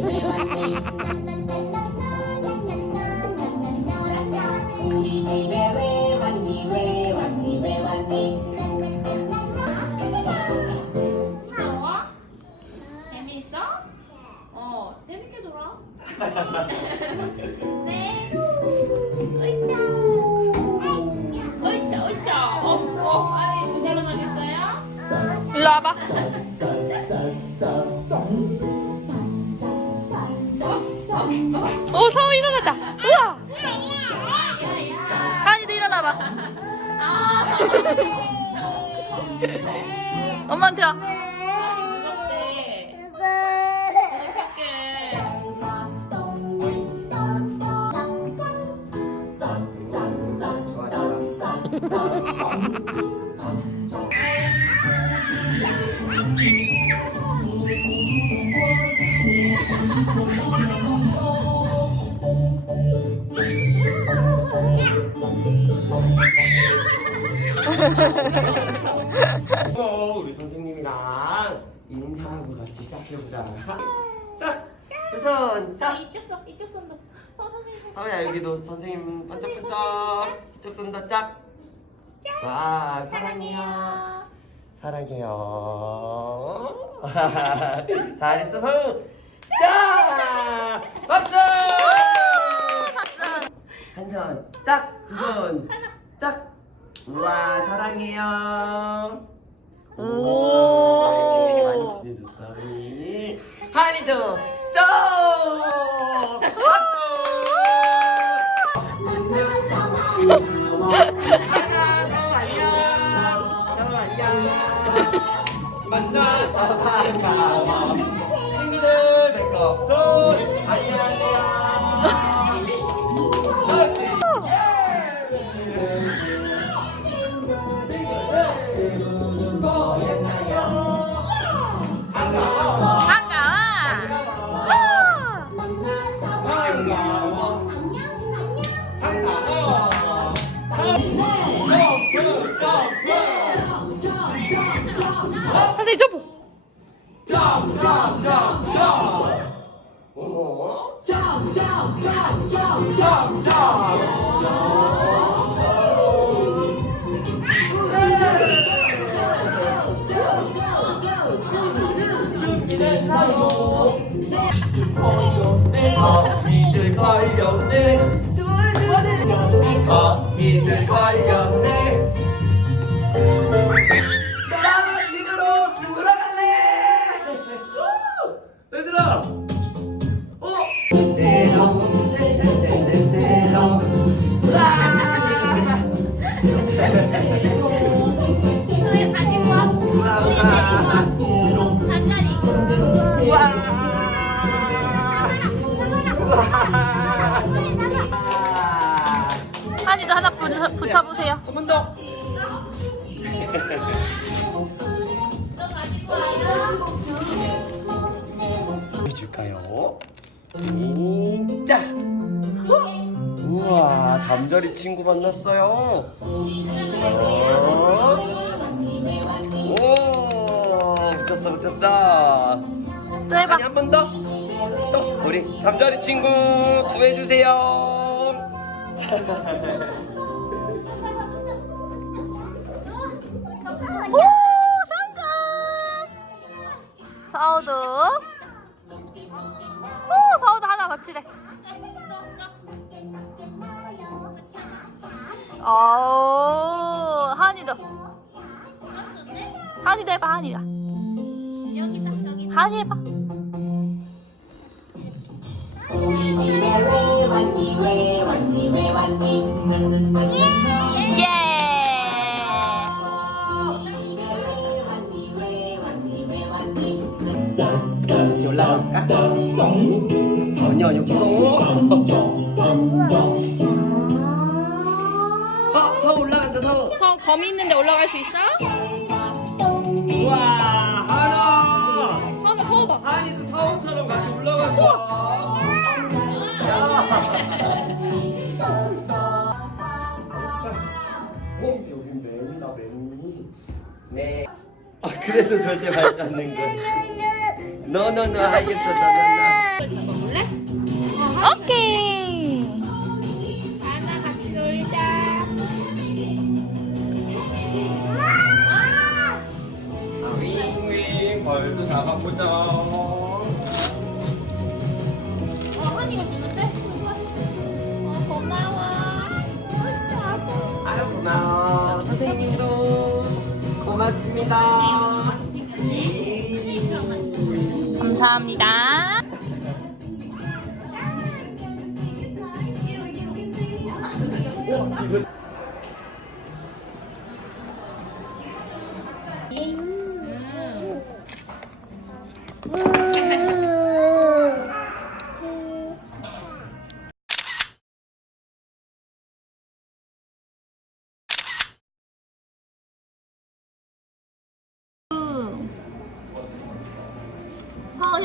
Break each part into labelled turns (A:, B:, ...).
A: 우리 집에 왜
B: 왔니 왜왜 왔니 뭐야?
C: 있어? 어 재밌게 놀아 으쌰 아이 눈 달아나겠어요? 일로 와봐 엄마한테 와. 무겁대. 어 인사하고 같이 시작해보자. 짝! 두손
B: 자,
C: 짝!
B: 이쪽 손, 이쪽 손도. 어, 선생님. 선생님.
C: 서우야 여기도 선생님 반짝반짝 이쪽 손도 짝! 자, 사랑해요. 사랑해요. 잘했어, 서우! 짝! 박수!
A: 박수.
C: 한 손, 짝! 두 손, 짝! 우와, 사랑해요.
A: 오.
C: 많이 친해졌어, 우리. 하니도 쪽! 박수! 는 나요. 거미줄 걸렸네. 거미줄 걸렸네.
A: 붙, 붙여보세요.
C: 한 번 더. 해줄까요? 자. 우와 잠자리 친구 만났어요. 어? 오 붙였어 붙였어.
A: 또 해봐.
C: 한 번 더. 또 우리 잠자리 친구 구해주세요.
A: 거치래. 오 한이도. 한이도 해봐
B: 여기다.
A: 한이 해봐. 예.
C: 같이 올라갈까? 아니야 아니야 무서워. 어 서우 올라간다 서우.
A: 서 거미 있는데 올라갈 수 있어?
C: 우와 하나.
A: 한번 서봐.
C: 한이도 서우처럼 같이 올라간다. 어 여기. 네. 아 그래도 절대 밟지 않는 거. 너너너 알겠어 너너너.
B: 먹을래?
A: 오케이.
B: 하나 같이 놀자.
C: 아, 윙윙 벌도 잡아보자.
B: 어, 한이가 주는데? 어, 고마워.
C: 아유 고마워 선생님도 고맙습니다.
A: 감사합니다.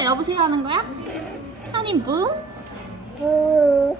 A: 여보세요 하는 거야? 하은이 무?
D: 무.